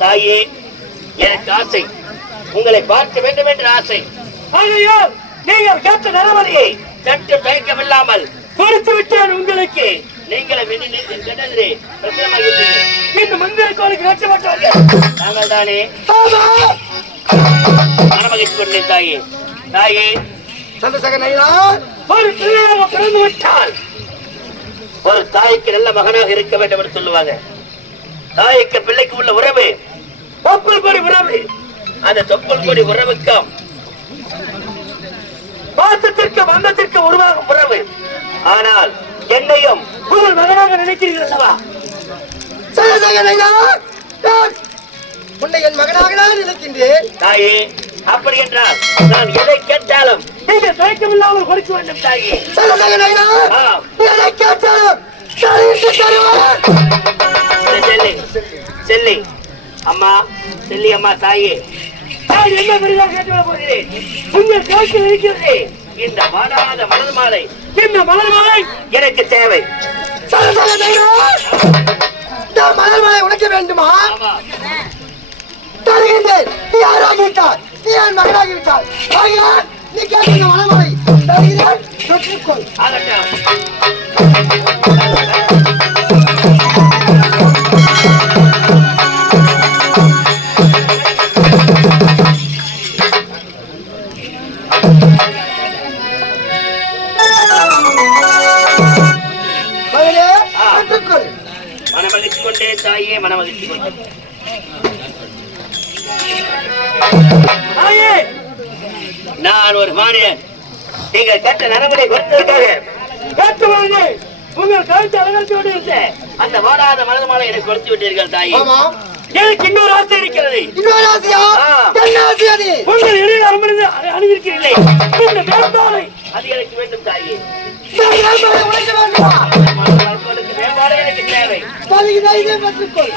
தாயே, எனக்கு ஆசை, உங்களை பார்க்க வேண்டும் என்ற ஆசை. ஆகையால் நீங்கள் கேட்ட நரவழியை சற்று தயக்கமில்லாமல் கொடுத்து விட்டால் உங்களுக்கு நீங்களை இந்த மந்திர கோளுக்கு ரட்சப்பட்டவர்கள் நாங்கள் தானே. மனமகிழ்ச்சி கொண்டேன் தாயே. தாயே, ஒரு பிள்ளையாக பிறந்து விட்டால் ஒரு தாய்க்கு நல்ல மகனாக இருக்க வேண்டும் என்று சொல்லுவாங்க. தாய்க்கு பிள்ளைக்கு உள்ள உறவு தொப்புள் கொடி உறவு. அந்த தொப்புள் கொடி உறவுக்கும் பாசத்திற்கு வந்தத்திற்கு உருவாகும் உறவு. ஆனால் என்னையும் உங்கள் மகனாக நினைக்கிறீர்களா? உன்னை என் மகனாக நான் நினைக்கின்றேன். தாயே, அப்படி என்றால் நான் எதை கேட்டாலும் நீங்கள் தயக்கமில்லாமல் கொடுக்க வேண்டும். தாயே, எதை கேட்டாலும் செல்லி அம்மா, செல்லி அம்மா, தாயே, நான் என்ன பெரிதாக கேட்டுவிட போகிறேன். உங்கள் காய்ச்சல் இருக்கிறது. இந்த வாடாத மலர் மாலை, இந்த மலர் மாலை எனக்கு தேவை. மலர் மாலை உனக்கு வேண்டுமா? தருகின்றேன். நீ யாராகிவிட்டாய்? நீ என் மகனாகிவிட்டாய். நீ கேட்கின்ற மலர் மாலை தருகிறேன். பெற்றுக்கொள். மனமகிழ்ச்சி கொண்டே தாயே, மனமகிழ்ச்சி கொண்டே தாயே. நான் ஒரு மாநிலன். நீங்கள் கேட்ட நரம்பலை கொடுத்ததுக்காக உங்கள் கருத்து அலங்கரித்து விட்டு அந்த வாடாத மலர் மாலை எனக்கு கொடுத்து விட்டீர்கள் தாயே. எனக்கு இன்னொரு ஆசை இருக்கிறது. இன்னொரு ஆசையா? என்ன ஆசை அது? உங்கள் இடையில் அணிந்திருக்கிறீர்களே இந்த வேண்டாளை, அது எனக்கு வேண்டும் தாயே. உனக்கு வேண்டுமா? வேண்டாளை எனக்கு தேவை. பெற்றுக்கொள்.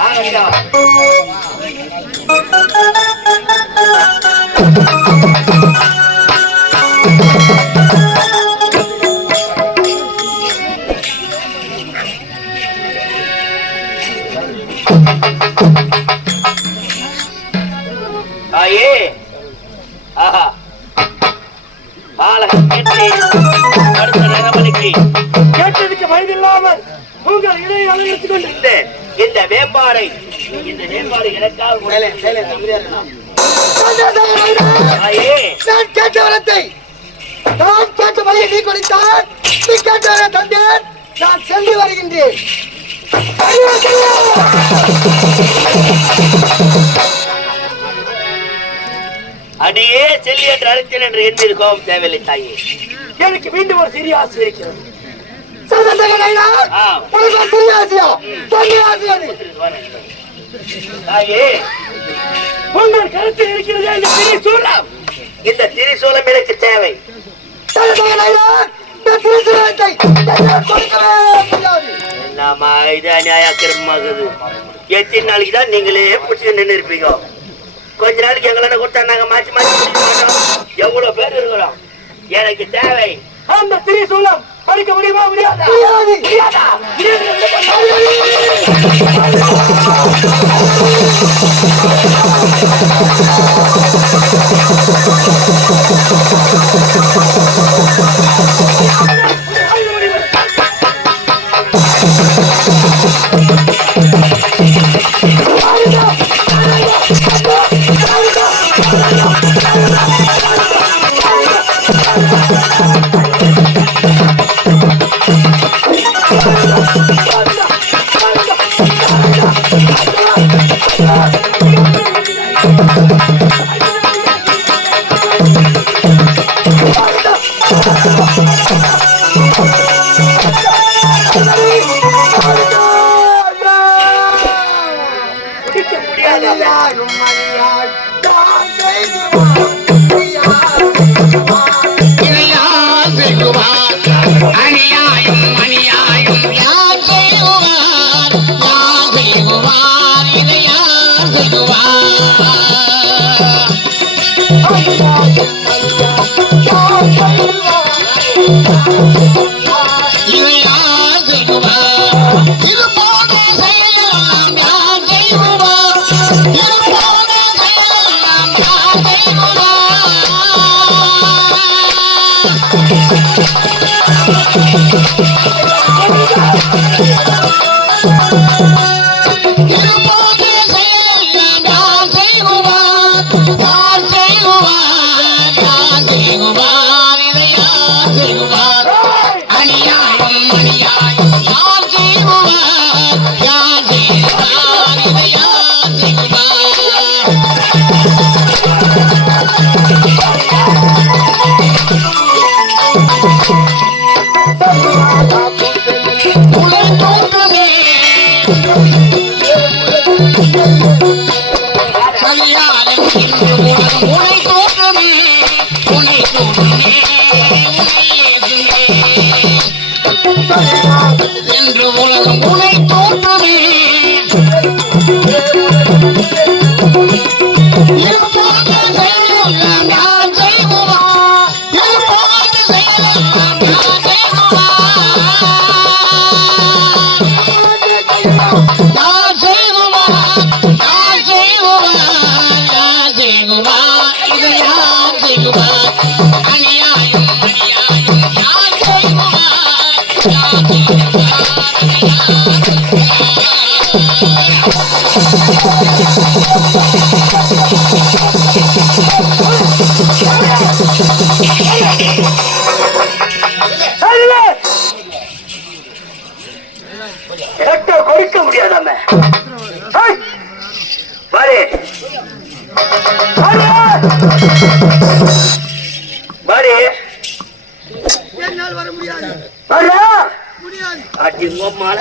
தாயே, ஆஹா, அடுத்த நரம்பலிக்கு கேட்டதுக்கு வயதில்லாமல் உங்கள் இடையை அலங்கரித்துக் கொண்டிருந்தேன். இந்த வேம்பாறை, இந்த வேம்பாறை எனக்காக நான் கேட்ட வரத்தை, நான் கேட்ட வழியை நீ கொடுத்தால் நீ கேட்ட வர தந்தேன். நான் சென்று வருகின்றேன். அடியே செல்லி என்று அழைத்தேன் என்று எண்ணில் கோபம் தேவையில்லை தாயே. எனக்கு மீண்டும் ஒரு சிறிய ஆசை இருக்கிறது. தாயே, உங்கள் கருத்தில் இருக்கிறது இந்த திரிசூலம். இந்த திரிசூலம் எனக்கு தேவை. என்னமா இதா நியாயக்கிரமாகுது? எத்தனை நாளைக்கு தான் நீங்களே பிடிச்சி நின்று இருப்பீங்க? கொஞ்ச நாளைக்கு எங்களை கொடுத்தா நாங்க மாற்றி மாற்றி மாட்டோம். எவ்வளவு பேர் இருக்கிறோம். எனக்கு தேவை அந்த திரிசூலம். படிக்க முடியுமா? முடியாதா? முடியாதா? இவையார் என்று உலகம் உனை தோற்றுமே கொடுக்க முடியாதாம பாரு பாரு என்னால் வர முடியாது அடிங்கம்மால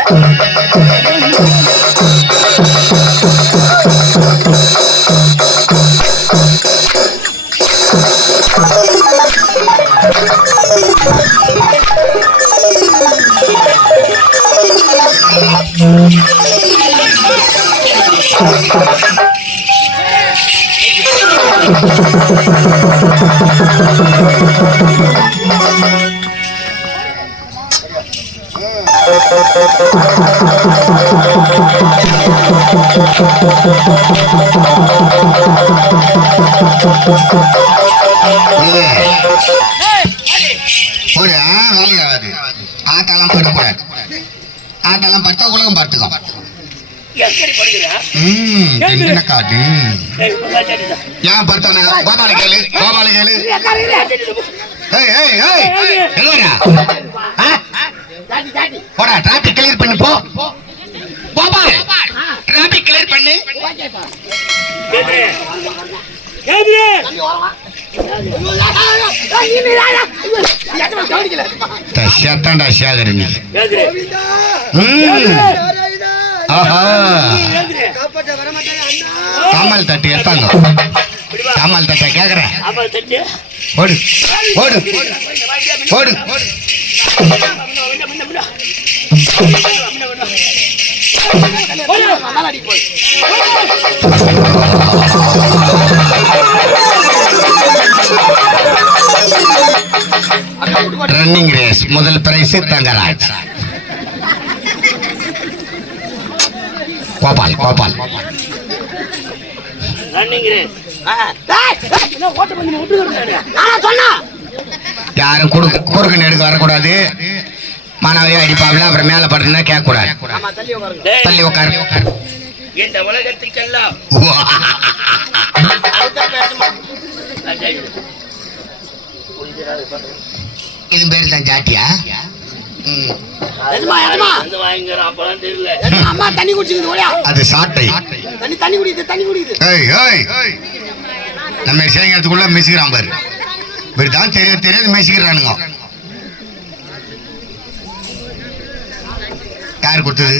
ஒரு வேலையாகாது. ஆட்டெல்லாம் படுக்கூடாது. ஆட்டெல்லாம் படுத்தா உலகம் பார்த்துக்கும். காட்டு ஏன் படுத்தான கோபால கேளு கோபால கேளு போடா டிராபிக் கிளியர் பண்ணு போ கோபால டிராபிக் கிளியர் பண்ணு சேத்தாண்டா சேகரணி தாமல் தட்டு எடுத்தாங்க தாமல் தட்டை கேக்குறேன் ஓடு ஓடு ஓடு ரன்னிங் ரேஸ் முதல் பிரைஸ் தங்கராஜ் கோபால் கோபால் யாரும் குறுக்கு நெடுக்க வரக்கூடாது மாணவியை அடிப்பாவில அப்புறம் மேல படுறதுன்னா கேட்க கூடாது தள்ளி உட்காரு இந்த உலகத்துக்கெல்லாம் இது பேரு தான் ஜாட்டியா அது சாட்டை நம்ம செய்யறதுக்குள்ள மெசிக்கிறான் பாரு இப்படிதான் தெரியாது தெரியாது மெசிக்கிறானுங்க யார் கொடுத்தது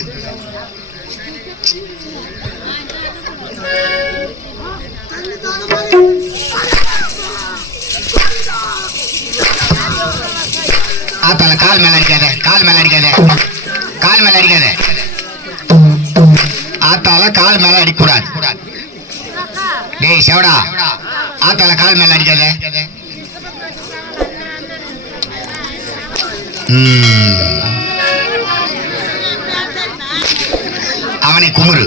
ஆத்தால கால் மேல அடிக்காத கால் மேல அடிக்காத கால் மேல அடிக்காத ஆத்தால கால் மேல அடிக்கூடாது டேய் செவடா ஆத்தால கால் மேல அடிக்காத அவனை குமுறு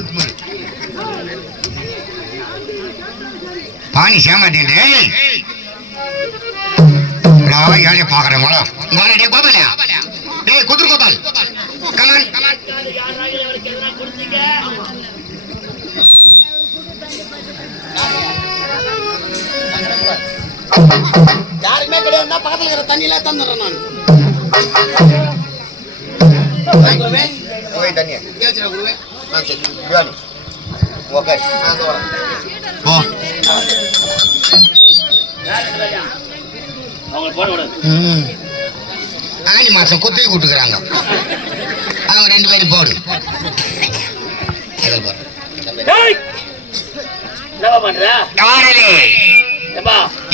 பாணி சேமாட்டேன் ஏழைய பாக்குறேன் கோபாலியா டேய் குதிரை கோபால் கமான் யாருமே கிடையாது பக்கத்துல இருக்கிற தண்ணியில தந்துடுறேன் ஆனி மாசம் குத்தையை கூட்டுக்கிறாங்க அவங்க 2 பேரும் போடு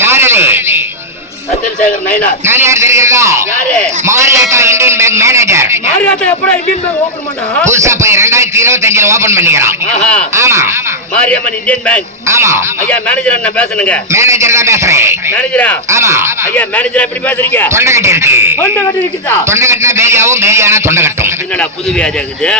யாரே சந்திரசேகர் நயினார். நான் யார் தெரியுங்களா? யாரு? Mariyatha Indian bank manager. Mariyatha எப்படா இந்தியன் பேங்க் ஓபன் பண்ணா? புதுசா போய் 2025ல ஓபன் பண்ணிக்கிறான். ஆமா. Mariamman Indian bank. ஆமா. ஐயா மேனேஜர் என்ன பேசுறீங்க? மேனேஜர் தான் பேசுறேன். மேனேஜரா? ஆமா. ஐயா மேனேஜர் எப்படி பேசுறீங்க? தொண்டை கட்டி இருக்கு. தொண்டை கட்டி இருக்குதா? தொண்டை கட்டினா பேரியாவும் பேரியானா தொண்டை கட்டும். என்னடா புது வியாதி ஆகுது?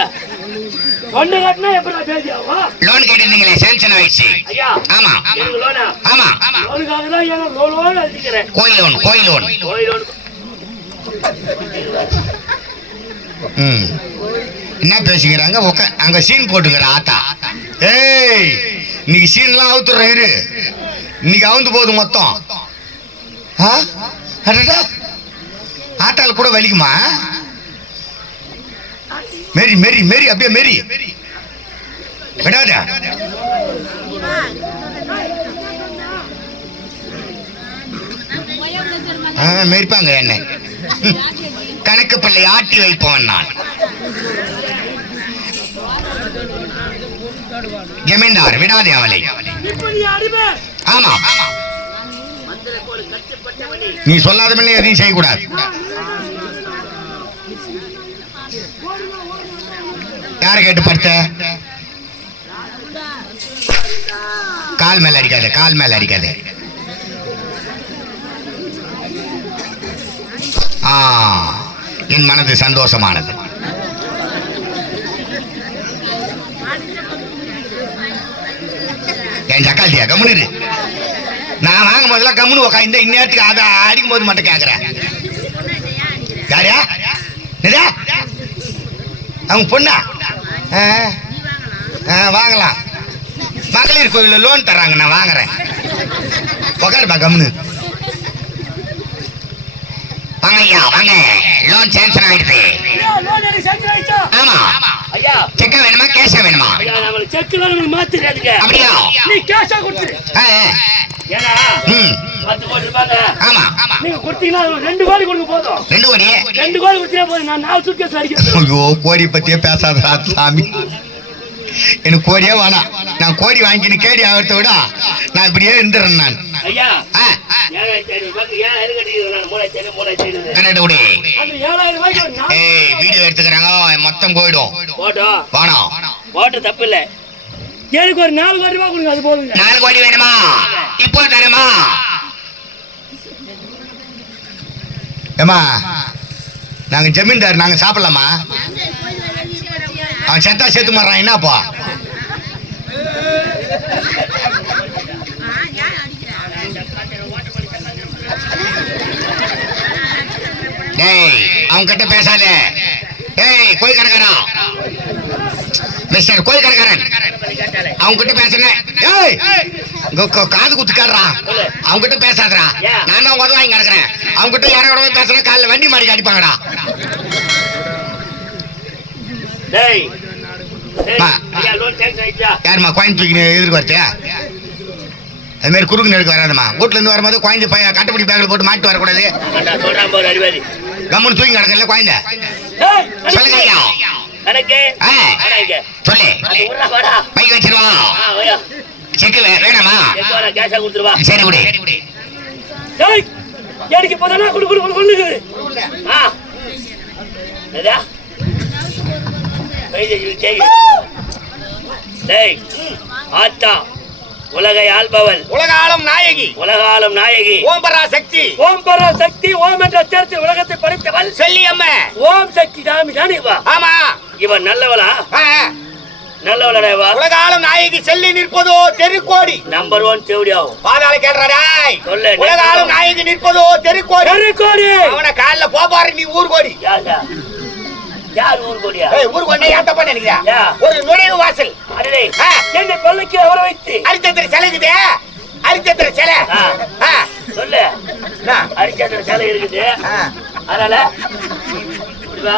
தொண்டை கட்டினா எப்படா பேரியாவும்? லோன் கேட்டிருந்தீங்களே சேங்ஷன் ஆயிடுச்சு. ஐயா. ஆமா. எனக்கு லோனா? ஆமா. லோனுக்காக தான் ஏன் லோன் எழுதிக்கிறேன். கோயில் லோன். என்ன பேசிக்கிறாங்க? அங்க சீன் போட்டுக்கிற ஆத்தா. ஏய் இன்னைக்கு சீன்லாம் அவுத்துற இரு. இன்னைக்கு அவுந்து போகுது மொத்தம். ஆத்தால கூட வலிக்குமா? மேரி மேரி மேரி அப்படியே மேரி விடாத. மேய்ப்பாங்க என்ன கணக்கு பிள்ளை ஆட்டி வைப்பவன் நான். ஜமீன்தார் விடாதே அவளை. ஆமா நீ சொல்லாத பிள்ளை எதையும் செய்யக்கூடாது. யார கேட்டு படுத்த? கால் மேல அடிக்காத, கால் மேல அடிக்காத. என் மனது சந்தோஷமானது. என் சக்காலியா கம்முனு. நான் வாங்கும் போதெல்லாம் கம்முனு உக்காந்து இந்நேரத்துக்கு அதை அடிக்கும் போது மட்டும் கேட்கிறேன். யாரையா அவங்க பொண்ணா? வாங்கலாம். மகளிர் கோவிலில் லோன் தர்றாங்க, நான் வாங்குறேன். உக்காருப்பா கம்முனு. வாங்க ஐயா வாங்க. லோன் சேங்ஷன் ஆயிடுது. ஆமா. ஐயா செக் வேணுமா கேஷா வேணுமா? ஐயா நமக்கு செக் எல்லாம் மாத்திராதீங்க. அப்படியே நீ கேஷா கொடுத்துரு. ஏனா 10 கோடி ரூபாய். ஆமா நீங்க கொடுத்தீங்கன்னா 2 கோடி கொடுங்க போதும். 2 கோடி கொடுத்தா போதும். நான் 4 சூட்கேஸ் அடிக்கிறேன். ஐயோ கோடி பத்தியே பேசாதடா சாமி. எனக்கு கோடியே வேணாம். நான் கோடி வாங்கின்னு கேடி ஆகிறத விட நான் இப்படியே இருந்துறேன் நான். ஐயா 7500 ரூபாய்க்கு 7000 கட்டிக்கிறேன் நான். 3000 கரெக்ட் விடு. அந்த 7000 ரூபாய்க்கு ஏய் வீடியோ எடுத்துக்கறாங்க மொத்தம் போய்டும். போடா வேணாம். போடு தப்பு இல்ல. எனக்கு ஒரு 4 கோடி ரூபாய் கொடுங்க அது போதுங்க. 4 கோடி வேணுமா? இப்போ தரமா? ஏமா நாங்க ஜமீன்தார், நாங்க சாப்பிடலாமா? அவன் செத்தா சேர்த்து மாறான். என்னப்பா டேய் அவன் கிட்ட பேசாத. டேய் கோயில் கணக்காரன், மிஸ்டர் கோயில் கணக்காரன், அவங்க கிட்ட பேசுறேன். ஏய் காது குத்துக்காடுறா. அவங்க கிட்ட பேசாதடா. நான் தான் உதவ வாங்கி கிடக்குறேன். அவங்க கிட்ட யாரோட பேசுறேன் காலைல வண்டி மாடி அடிப்பாங்கடா. டேய் ஐயா லோன் சேங்ஷன் ஆயிடுச்சா? யாருமா கோயின் தூக்கி எதிர்க்கு வரத்தியா? அது மாதிரி குறுக்கு நெடுக்கு வராதுமா. வீட்டுல இருந்து வரும்போது குழந்தை பையன் கட்டுப்படி பேக்கில் போட்டு மாட்டு வரக்கூடாது. சொல்றான் போது அறிவாதி கம்முன்னு தூக்கி கிடக்கல குழந்தை. சொல்லுங்க ஐயா. எனக்கு சொல்லு பை வச்சிருவா. செக்கு வேணாமா? கேஷா கொடுத்துருவா. சரி விடு. எனக்கு போதானா குடு குடு குடு குடு. ஏதா டேய் ஆத்தா உலகை ஆள்பவள், உலகாலும் நாயகி, உலகாலும் நாயகி, ஓம் பராசக்தி, ஓம் பராசக்தி, ஓம் என்ற சேர்த்து உலகத்தை படைத்தவள் சொல்லி அம்மா. ஓம் சக்தி தாமி தானே. ஆமா இவன் நல்லவளா? நல்ல விளையாடவா உலகாலும் நாயகி செல்லி நிற்பதோ தெருக்கோடி நம்பர் 1 தேவடியாவும் பாதாள கேட்றாய் சொல்லு உலகாலும் நாயகி நிற்பதோ தெருக்கோடி தெருக்கோடி அவனை காலைல போபாரு நீ ஊர்கோடி யார் ஊர் கோடியா ஊர் கொண்டே ஏத்த பண்ண நினைக்கிறா யா. ஒரு நுழைவு வாசல் அடடே எங்க கொல்லைக்கு அவர வைத்து அரிச்சத்திர சிலைக்குதே அரிச்சத்திர சிலை சொல்லு என்ன? அரிச்சந்திர சிலை இருக்குது அதனால இப்படி வா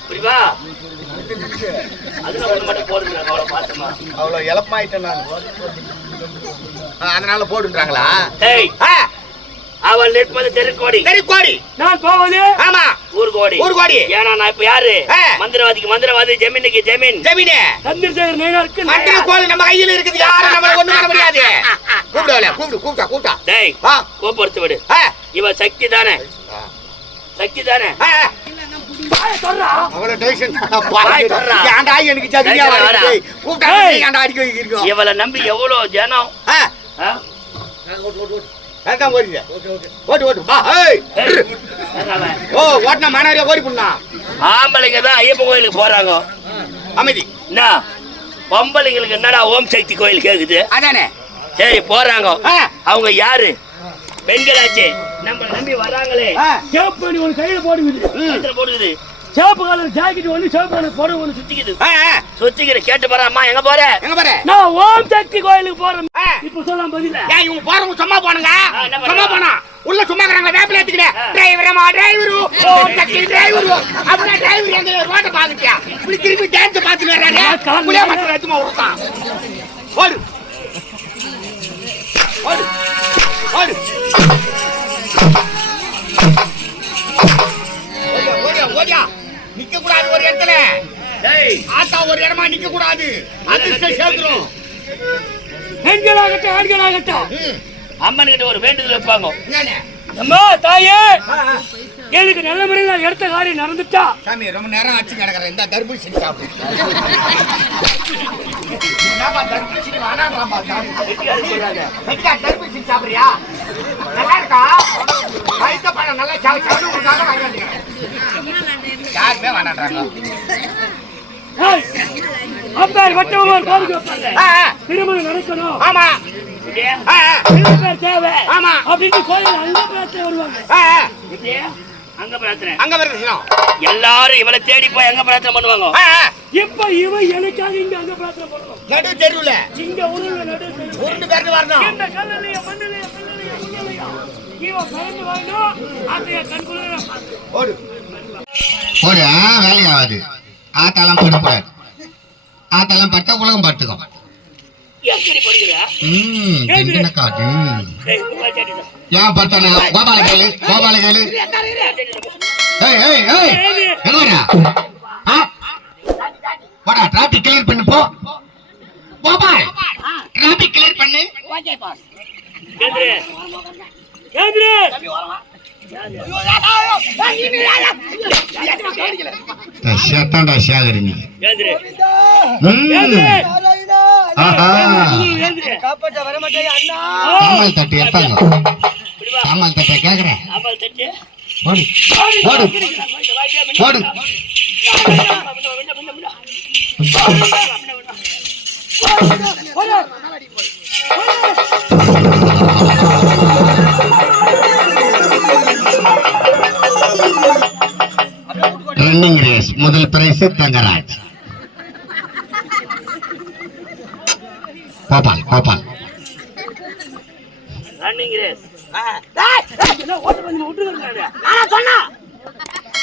இப்படி வா அதுல ஒரு மட்டும் போடுங்க அவளை பார்த்தமா அவ்வளவு இழப்பாயிட்டேன் நான் அதனால போடுன்றாங்களா டேய் அவள் நிற்பது தெருக்கோடி தெருக்கோடி நான் போவது ஆமா ஊர்கோடி ஊர்கோடி ஏன்னா நான் இப்ப யாரு மந்திரவாதிக்கு மந்திரவாதி ஜமீனுக்கு ஜமீன் ஜமீனே சந்திரசேகர் நைனாருக்கு மந்திர கோல் நம்ம கையில இருக்குது யாரும் நம்மள ஒண்ணும் பண்ண முடியாது கூப்பிடல கூப்பிட்டா டேய் கோபப்படுத்து விடு இவ சக்தி தானே சக்தி தானே அவள டென்ஷன் ஏன்டா எனக்கு சதியா வருது கூப்பிட்டா ஏன்டா அடிக்க வைக்கிறீங்க இவள நம்பி எவ்வளவு ஜனம் அதான் ஓடுங்க ஓட்டு பா ஏய் ஓ ஓட்னா மானாரியா ஓடி புண்ணா ஆம்பளைங்க தான் ஐயப்பன் கோயிலுக்கு போறாங்க அமைதி என்ன பொம்பளைங்களுக்கு என்னடா ஓம் சக்தி கோயில் கேக்குது அதானே சரி போறாங்க அவங்க யாரு பெண்களாச்சே நம்ம நம்பி வராங்களே சேப்பு பண்ணி ஒன்று கையில போடுது சேப்பு கலர் ஜாக்கெட் ஒன்று சேப்பு கலர் போட ஒன்று சுத்திக்கிது கேட்டு போறாம்மா எங்க போற நான் ஓம் சக்தி கோயிலுக்கு போறேன் இப்ப சொல்லலாம் பதில இவங்க போறவங்க சும்மா போனுங்க சும்மா போனா உள்ள சும்மா கறாங்க வேப்பில ஏத்திக்கிட்டே டிரைவரமா டிரைவரு ஓம் சக்தி டிரைவரு அப்பனா டிரைவர் எங்க ரோட்ட பாத்துட்டியா இப்படி திருப்பி டான்ஸ் பாத்துட்டு வரானே புளிய மாத்திர ஏத்துமா உருட்டான் ஓடு ஓடு ஓடு ஓடியா நிக்க கூடாது ஒரு இடத்துல ஆத்தா ஒரு இடமா நிக்க கூடாது அதிர்ஷ்டம் சேர்ந்துரும் பெண்களாகட்டும் ஆண்களாகட்டும் அம்மன் கிட்ட ஒரு வேண்டுதல் வைப்பாங்க அம்மா தாயே எனக்கு நல்ல முறையில் எடுத்த காரியம் நடந்துட்டா சாமி ரொம்ப நேரம் ஆச்சு கிடக்குற இந்த தர்பூசணி சாப்பிடு தர்பூசணி வேணாம்ப்பா தர்பூசணி சாப்பிடுறியா நல்லா இருக்கா வயிற்று பழம் நல்லா சாப்பிட்டு யாருமே வேணான்றாங்க அப்பேர் வட்டவமான் கோரிக்கை வைப்பாங்க திருமணம் நடக்கணும் ஆமா தேவை ஆமா அப்படின்னு கோயில் அங்க பிரார்த்தனை வருவாங்க அங்க பிரார்த்தனை எல்லாரும் இவளை தேடி போய் அங்க பிரார்த்தனை பண்ணுவாங்க இப்ப இவன் எனக்காக இங்க அங்க பிரார்த்தனை பண்ணுவாங்க நடு தெருவுல இங்க உருள நடு உருண்டு பேர்ந்து வரணும் இந்த கல்லலைய மண்ணலைய கல்லலைய மண்ணலைய இவன் பயந்து வரணும் அதைய கண்குள்ள ஓடு ஓடு வேலையாவது ஆத்தாலாம் படக்கூடாது ஆத்தாலாம் பட்டா உலகம் பட்டுக்கும் எப்படி படிக்கிற ஏன் பட்டானா கோபால கேளு போடா டிராபிக் கிளியர் பண்ணு போ கோபால் டிராபிக் கிளியர் பண்ணு தட்டி சாமல் தட்ட கேக்குறேன் ஓடு ஓடு ஓடு ரன்னிங் ரேஸ் முதல் prize Thangaraj Gopal Gopal running race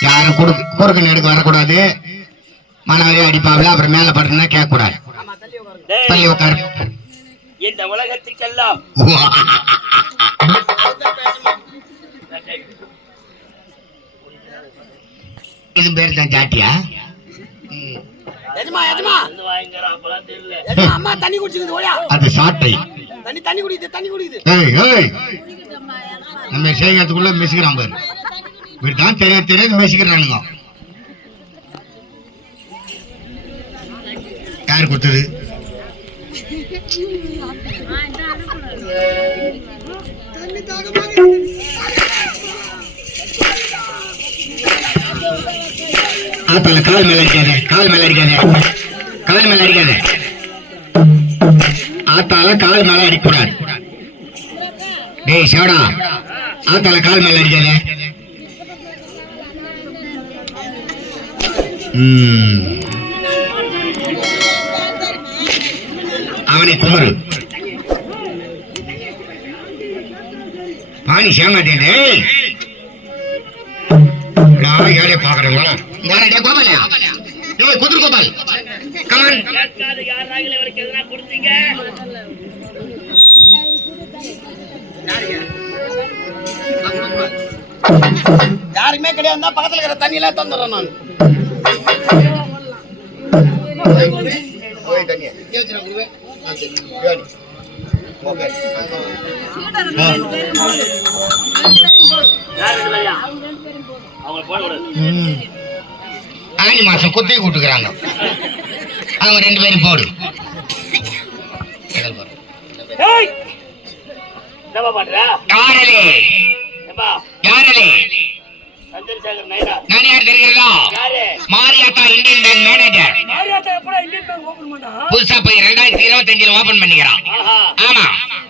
யாரும் குறுக்கு நெடுக்கு வரக்கூடாது மனவரையும் அடிப்பாவில அப்புறம் மேல படுறா கேட்க கூடாது தள்ளி உட்காரு இந்த உலகத்துக்கெல்லாம் இது பேர் தான் ஜாட்டியா அது சாட்டை நம்ம செய்யறதுக்குள்ள மெசிக்கிறான் பாரு இப்படிதான் தெரியாது மெசிக்கிறானுங்க யாரு கொடுத்தது ஆத்தால கால் மேல அடிக்காத கால் மேல அடிக்காத. ஆத்தால கால் மேல அடிக்கூடாது. டேய் சேவடா, ஆத்தால கால் மேல அடிக்காத. அவனை குமரு பாணி சேமாட்டேன். ஏழை பாக்குறேன் கோபாலியா? ஏய் குதிரை கோபால், கமான். யாருக்குமே கிடையாது, பக்கத்துல இருக்கிற தண்ணி எல்லாம் தந்துடுறேன் நான். ஆனி மாசம் குத்தி கூட்டுக்கிறாங்க அவங்க 2 பேரும் போடு. Mariyatha Indian bank manager. புதுசா போய் 2025 ஓபன் பண்ணிக்கிறான். ஆமா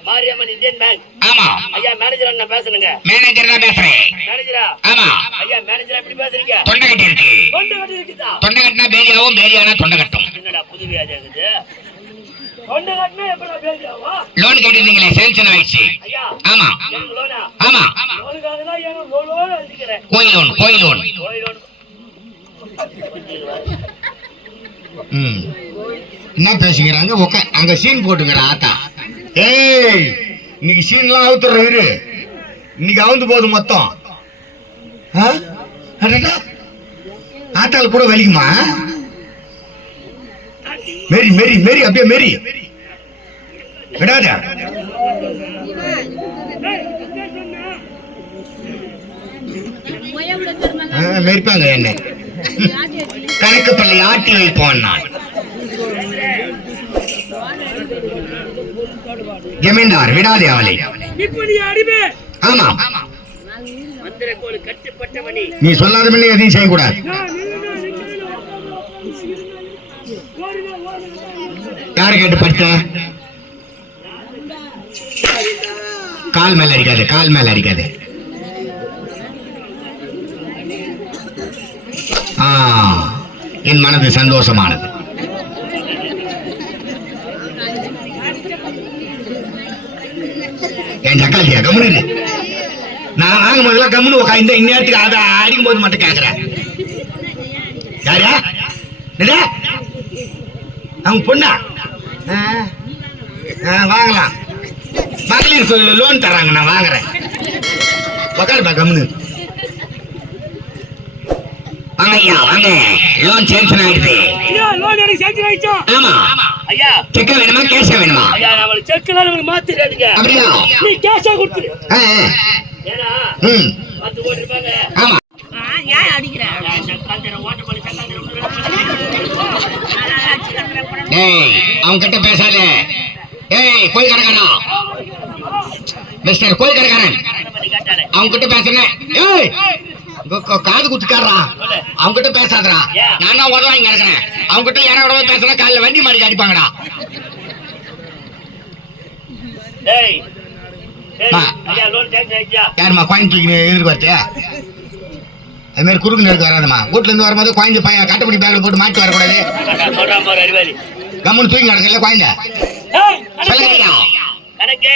மாரியம்மன் இந்தியன் பேங்க். ஆமா ஐயா மேனேஜர் அண்ணா பேசுறேங்க. மேனேஜர் தான் பேசுறேன். மேனேஜரா? ஆமா ஐயா மேனேஜரா எப்படி பேசுறீங்க? தொண்டை கட்டி இருக்கு. தொண்டை கட்டி இருக்குதா? தொண்டை கட்டினா பேரியாவும், பேரியானா தொண்டை கட்டும். என்னடா புது வியாதி ஆகுது? தொண்டை கட்டினா எப்படா பேரியாவா? லோன் கட்டிருந்தீங்களே சேங்ஷன் ஆயிடுச்சு. ஐயா ஆமா எனக்கு லோனா? ஆமா லோனுக்காக தான் ஏன் லோன் எழுதிக்கிறேன். கோயில் லோன், கோயில் லோன். லோன் என்ன பேசிக்கிறாங்க? அங்க சீன் போட்டுக்கிற ஆத்தா. ஏய் இன்னைக்கு சீன்லாம் அவுத்துற இரு. இன்னைக்கு அவுந்து போகுது மொத்தம். ஆத்தாள் கூட வலிக்குமா? மேரி மேரி மேரி அப்படியே மேரி விடாத. மெரிப்பாங்க என்ன கணக்கு பள்ளி ஆட்டி வைப்போம் நான். ஜமீன்தார் விடாதே அவளை. ஆமா நீ சொல்லாத மணி எதையும் செய்யக்கூடாது. யாரு கேட்டு படித்த? கால் மேல அடிக்காது, கால் மேல அடிக்காது. என் மனது சந்தோஷமானது. என் சக்காத்தியா கம்முனு. நான் வாங்கும் போதெல்லாம் கம்முனு உட்காந்து இந்நேரத்துக்கு அதை அடிக்கும் போது மட்டும் கேட்கிறேன். யாரா அவங்க பொண்ணா? வாங்கலாம், மகளிர் லோன் தராங்க, நான் வாங்குறேன். உக்காருப்பா கம்முனு. ஐயா வாங்க, லோன் சேங்ஷன் ஆயிடுது. ஐயா லோன் எனக்கு சேங்ஷன் ஆயிடுச்சு. ஆமா ஐயா. செக் வேணுமா கேஷ் வேணுமா? ஐயா நான் செக்லாம் உங்களுக்கு மாத்திராதீங்க. அப்படியே நீ கேஷா கொடுத்துரு. ஏனா 10 கோடி ரூபாங்க. ஆமா ஏன் அடிக்குற? சக்காந்தர ஓட்ட பண்ணி சக்காந்தர டேய் அவங்க கிட்ட பேசாத. டேய் கோயில் கடைக்காரா, மிஸ்டர் கோயில் கடைக்காரன், அவங்க கிட்ட பேசுறேன். ஏய் காது குத்துக்காரா, அவங்க கிட்ட பேசாதடா. நான் தான் உதவ வாங்கி நடக்கிறேன். அவங்க கிட்ட யாரோட பேசுறா காலைல வண்டி மாடி அடிப்பாங்கடா. டேய் ஐயா லோன் சேங்ஷன் ஆயிடுச்சா? யாருமா கோயின் தூக்கி எதிர்க்கு வரத்தியா? அது மாதிரி குறுக்கு நேருக்கு வராதுமா. வீட்டுல இருந்து வரும்போது குழந்தை பையன் கட்டப்படி பேக்ல போட்டு மாட்டி வரக்கூடாது. கம்முன்னு தூக்கி நடக்கல குழந்தை. சொல்லுங்க எனக்கு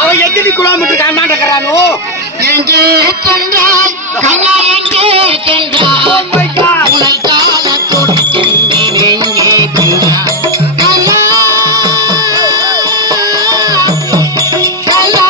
அவன் எத்தனை கிலோமீட்டருக்கு அண்ணாண்டக்கிறானோ எங்கே சென்றாய் கண்ணா எங்கே சென்றாய் உன்னை காண துடிக்கின்றேன் எங்கே சென்றாய் கண்ணா கண்ணா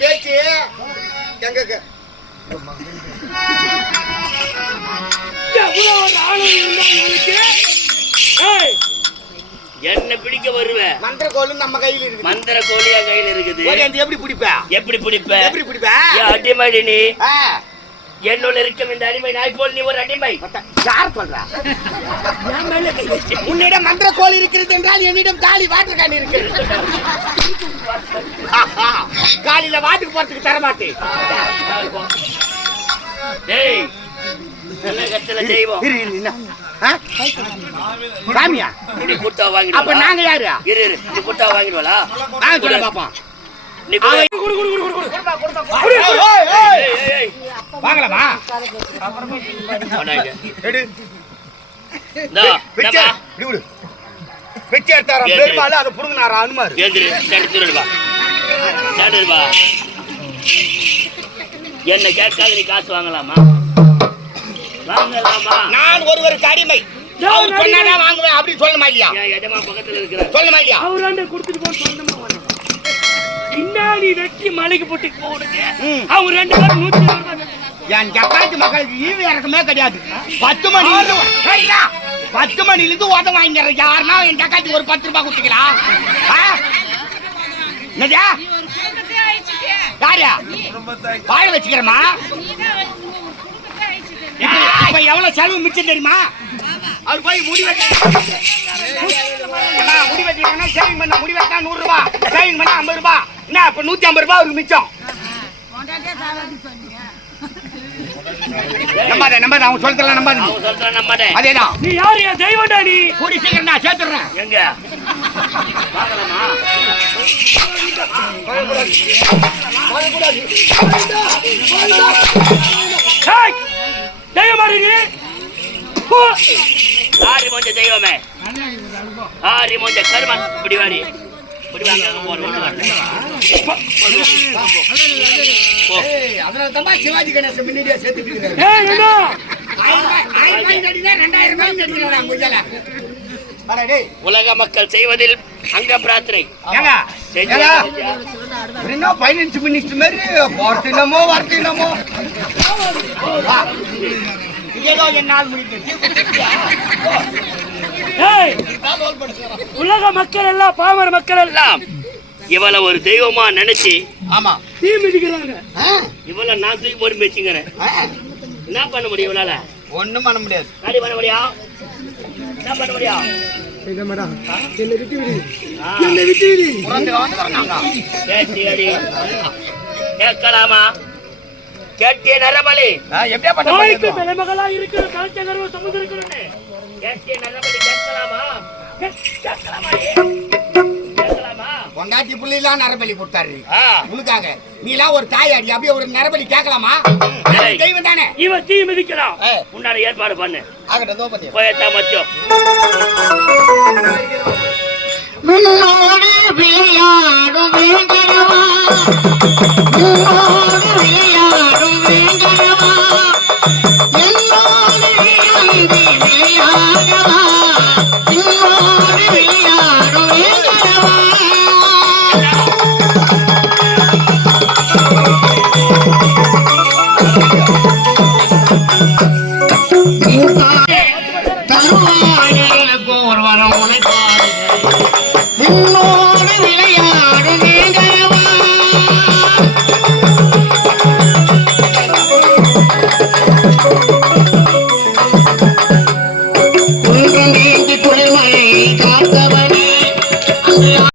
பேச்சு எங்க என்ன பிடிக்க வருவேன்? மந்திர கோலும் நம்ம கையில இருக்கு. மந்திர கோலியா கையில இருக்குது. எப்படி பிடிப்ப? எப்படி பிடிப்ப? எப்படி பிடிப்ப? அடிமைடி நீ. என்னோட இருக்கும் இந்த அடிமை நாய் போல் நீ ஒரு அடிமை. யார் சொல்றா? உன்னிடம் மந்திர கோல் இருக்கிறது என்றால் என்னிடம் காலி வாட்டர் கேன் இருக்கிறது. காலில வாட்டுக்கு போறதுக்கு தர மாட்டேன். டேய் நல்ல கட்டல தெய்வம். சாமியா நீ குட்டா வாங்கி. அப்ப நாங்க யாரு? இரு நீ குட்டா வாங்கிடுவா? நான் சொல்ல பாப்பா. நீ குடு வாங்கலாமா? எடு. டா வெச்சே விடு. வெச்சே எடுத்தாரா பெருமாள் அத புடுங்கனாரா அனுமார். ஏந்திரு தடுத்துடு வா. தடுடு வா. என்ன கேட்காத நீ காசு வாங்கலாமா? வாங்கலாமா? நான் ஒருவருக்கு அடிமை. அவர் சொன்னானே வாங்குவேன் அப்படி சொல்லணுமா இல்லையா? என் எஜமா பக்கத்துல இருக்கிறார். சொல்லணுமா இல்லையா? அவராண்ட கொடுத்துட்டு போன்னு சொன்னமா வரணும். பின்னாடி வெட்டி மலைக்கு போட்டு போடுங்க. அவங்க ரெண்டு பேரும் 120 ரூபாய். என் ஜக்காத்து மக்களுக்கு ஈவு இறக்கமே கிடையாது. 10 மணிலிருந்து ஓத வாங்கிற யாருன்னா என் ஜக்காத்துக்கு ஒரு 10 ரூபாய் கொடுத்துக்கலாம். என்னதா? யாரியா? வாழ வச்சுக்கிறமா? இப்ப எவ்வளவு செலவு மிச்சம் தெரியுமா? அவர் போய் முடி வெட்டினா சேவிங் பண்ண முடி வெட்டினா 100 ரூபாய், சேவிங் பண்ணா 50 ரூபாய். என்ன இப்ப 150 ரூபாய் அவருக்கு மிச்சம். நம்பாத அவங்க சொல்றதெல்லாம் நம்பாத. அதேதான். நீ யாரு? என் தெய்வம்டா நீ. கூடி சீக்கிரம் நான் சேர்த்துறேன். எங்க வாங்கலாமா? தெய்வமாடி நீ. ஆரி மொஞ்ச தெய்வமே, ஆரி மொஞ்ச கருமன். இப்படி வாடி, இப்படி வாங்க. அதனால தான் சிவாஜி கணேசன் முன்னாடியே சேர்த்துட்டு இருக்காரு. 2000 ரூபாய் நடிக்கிறாங்க. உலக மக்கள் செய்வதில் அங்க பிரார்த்தனை. ஃபைனான்ஸ் மினிஸ்டர் மாதிரி பார்த்தினமோ வார்த்தினமோ ஏதோ என்னால் முடிக்கிறது. ஏய், உலக மக்கள் எல்லாம் பாமர மக்கள் எல்லாம் இவளை ஒரு தெய்வமா நினைச்சு ஆமா தீ மிதிக்கிறாங்க. இவளை நான் தூக்கி போட்டு வச்சுங்கிறேன். என்ன பண்ண முடியும் இவளால? ஒண்ணும் பண்ண முடியாது. நாடி பண்ண முடியும்? என்ன பண்ண முடியும்? புறத்துல வந்து வரணுங்க. கேட்டியடி. கேட்கலாமா? கேட்டிய நரபலி. எப்படியா பண்ண தாய்க்கு முடியும்? தலைமகளா இருக்கிற கலச்சகர்வ சமுதிரக்கணுன்னு கேட்டிய நரபலி கேட்கலாமா? கேட்கலாமா? கேட்கலாமா? பொண்டாட்டி புள்ளிலாம் நரபலி கொடுத்தாரு ஆ. உனக்காக. நீ எல்லாம் ஒரு தாயாடி அப்படியே ஒரு நரபலி கேட்கலாமா? ஏய். தெய்வம் தானே. இவன் தீ மிதிக்கிறான். உன்னால ஏற்பாடு பண்ணு. ஆகட்டும், இதோ பண்ணியா. போயத்தா மத்தியம். உன்னோடு விளையாடும் வேங்கடவா, உன்னோடு விளையாடும் வேங்கடவா, என்னோடு இணைந்து விளையாடவா, உன்னோடு விளையாடும் வேங்கடவா. தருவாயில் ஒரு வரம் உனக்காக,